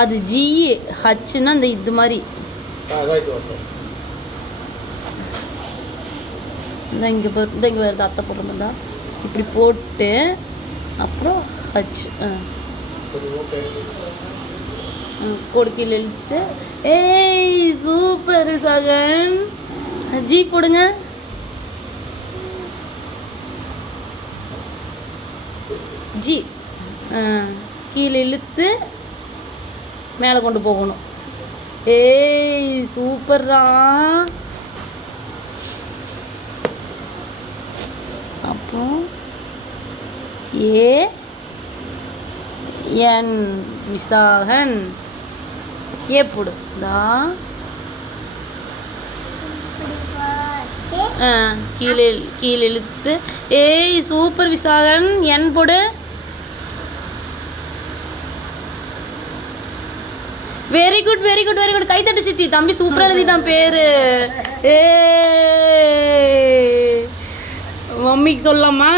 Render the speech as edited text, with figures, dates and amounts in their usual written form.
அது ஜி. ஹச்னா இந்த இது மாதிரி. இந்த இங்கே வருது அத்தை போட்டுருந்தா இப்படி போட்டு அப்புறம் ஹச் கொடுக்கையில் இழுத்து. ஏய் சூப்பர் சகன். ஜி போடுங்க. ஜி கீழே இழுத்து மேலே கொண்டு போகணும். ஏய் சூப்பர்ரா. அப்புறம் ஏ என் விசாகன். ஏ போடு. கீழே இழுத்து. ஏய் சூப்பர் விசாகன். என் போடு. Very good very good very good. கைத்தட்டு சித்தி. தம்பி சூப்பராக எழுதிட்டான் பேரு. ஏ மம்மிக்கு சொல்லலாமா?